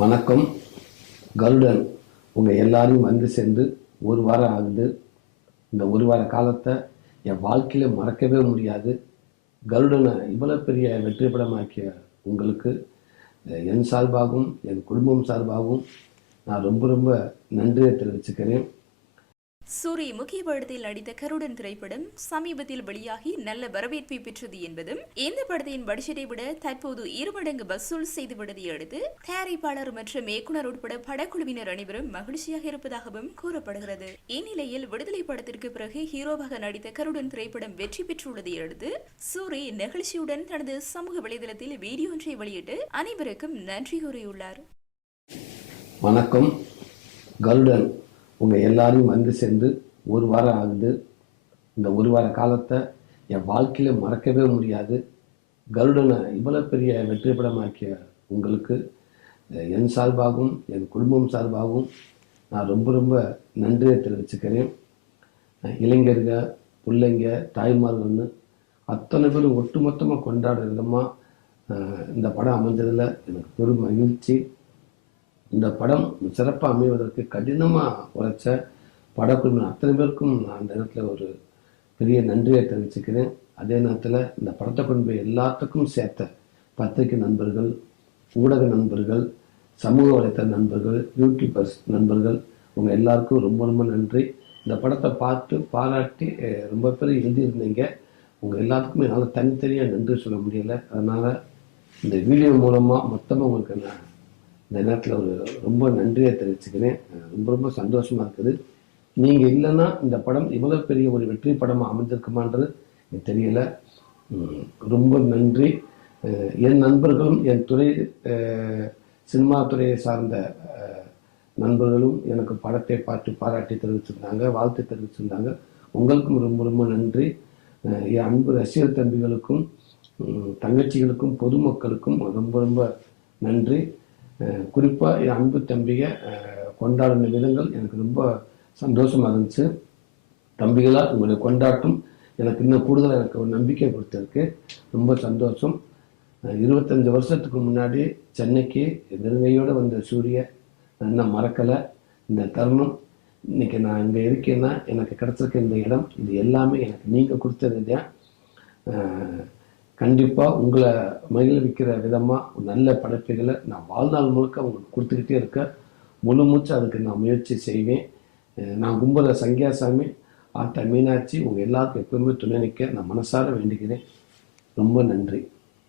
வணக்கம். கருடன் உங்கள் எல்லாரையும் வந்து சேர்ந்து ஒரு வாரம் ஆகுது. இந்த ஒரு வார காலத்தை என் வாழ்க்கையில் மறக்கவே முடியாது. கருடனை இவ்வளோ பெரிய வெற்றி படமாக்கிய உங்களுக்கு என் சார்பாகவும் என் குடும்பம் சார்பாகவும் நான் ரொம்ப ரொம்ப நன்றியை தெரிவிச்சுக்கிறேன். சூரி முக்கிய படத்தில் நடித்த கருடன் திரைப்படம் சமீபத்தில் வெளியாகி நல்ல வரவேற்பை பெற்றது என்பதும் இந்த படத்தின் பட்ஜெட்டை விட தற்போது 2 மடங்கு வசூல் செய்துவிட்டதை அடுத்து தயாரிப்பாளர் மற்றும் இயக்குனர் உட்பட படக்குழுவினர் அனைவரும் மகிழ்ச்சியாக இருப்பதாகவும் கூறப்படுகிறது. இந்நிலையில் விடுதலை படத்திற்கு பிறகு ஹீரோவாக நடித்த கருடன் திரைப்படம் வெற்றி பெற்றுள்ளதை அடுத்து சூரி நெகிழ்ச்சியுடன் தனது சமூக வலைதளத்தில் வீடியோ ஒன்றை வெளியிட்டு அனைவருக்கும் நன்றி கூறியுள்ளார். வணக்கம். கருடன் உங்கள் எல்லாரையும் வந்து சேர்ந்து ஒரு வாரம் ஆகுது. இந்த ஒரு வார காலத்தை என் வாழ்க்கையில் மறக்கவே முடியாது. கருடனை இவ்வளோ பெரிய வெற்றி படமாக்கிய உங்களுக்கு என் சார்பாகவும் என் குடும்பம் சார்பாகவும் நான் ரொம்ப ரொம்ப நன்றியை தெரிவிச்சுக்கிறேன். இளைஞர்கள், பிள்ளைங்க, தாய்மார்கள்னு அத்தனை பேரும் ஒட்டுமொத்தமாக கொண்டாடுற விதமாக இந்த படம் அமைஞ்சதில் எனக்கு பெரும் மகிழ்ச்சி. இந்த படம் சிறப்பாக அமைவதற்கு கடினமாக உழைச்ச படக்குழுவினர் அத்தனை பேருக்கும் நான் அந்த நேரத்தில் ஒரு பெரிய நன்றியை தெரிவிச்சுக்கிறேன். அதே நேரத்தில் இந்த படத்தை கொண்டு போய் எல்லாத்துக்கும் சேர்த்த பத்திரிகை நண்பர்கள், ஊடக நண்பர்கள், சமூக வலைத்தள நண்பர்கள், யூடியூபர்ஸ் நண்பர்கள், உங்கள் எல்லாருக்கும் ரொம்ப ரொம்ப நன்றி. இந்த படத்தை பார்த்து பாராட்டி ரொம்ப பேர் எழுதியிருந்தீங்க. உங்கள் எல்லாத்துக்கும் என்னால் தனித்தனியாக நன்றி சொல்ல முடியலை. அதனால் இந்த வீடியோ மூலமாக மொத்தமாக உங்களுக்கு நான் இந்த நேரத்தில் ஒரு ரொம்ப நன்றியை தெரிவிச்சுக்கிறேன். ரொம்ப ரொம்ப சந்தோஷமாக இருக்குது. நீங்கள் இல்லைன்னா இந்த படம் இவ்வளோ பெரிய ஒரு வெற்றி படமாக அமைஞ்சிருக்குமான்றது எனக்கு தெரியலை. ரொம்ப நன்றி. என் நண்பர்களும் என் துறை சினிமா துறையை சார்ந்த நண்பர்களும் எனக்கு படத்தை பார்த்து பாராட்டி தெரிவிச்சிருந்தாங்க, வாழ்த்து தெரிவிச்சிருந்தாங்க. உங்களுக்கும் ரொம்ப ரொம்ப நன்றி. என் அன்பு ரசிகர் தம்பிகளுக்கும் தங்கச்சிகளுக்கும் பொதுமக்களுக்கும் ரொம்ப ரொம்ப நன்றி. குறிப்பாக என் அன்பு தம்பியை கொண்டாடின விதங்கள் எனக்கு ரொம்ப சந்தோஷமாக இருந்துச்சு. தம்பிகளாக உங்களுடைய கொண்டாட்டம் எனக்கு இன்னும் கூடுதலாக எனக்கு ஒரு நம்பிக்கை கொடுத்துருக்கு. ரொம்ப சந்தோஷம். 25 வருஷத்துக்கு முன்னாடி சென்னைக்கு நெருங்கையோடு வந்த சூரிய நான் இன்னும் மறக்கலை. இந்த தருணம் இன்றைக்கி நான் இங்கே இருக்கேன்னா எனக்கு கிடச்சிருக்க இந்த இடம் இது எல்லாமே எனக்கு நீங்கள் கொடுத்தது தான். கண்டிப்பாக உங்களை மகிழ்விக்கிற விதமாக நல்ல படைப்புகளை நான் வாழ்நாள் முழுக்க உங்களுக்கு கொடுத்துக்கிட்டே இருக்க முழு மூச்சு அதுக்கு நான் முயற்சி செய்வேன். நான் கும்பல சங்கியாசாமி, ஆட்ட மீனாட்சி உங்கள் எல்லாருக்கும் எப்பவுமே துணை நிற்க நான் மனசார வேண்டிக்கிறேன். ரொம்ப நன்றி.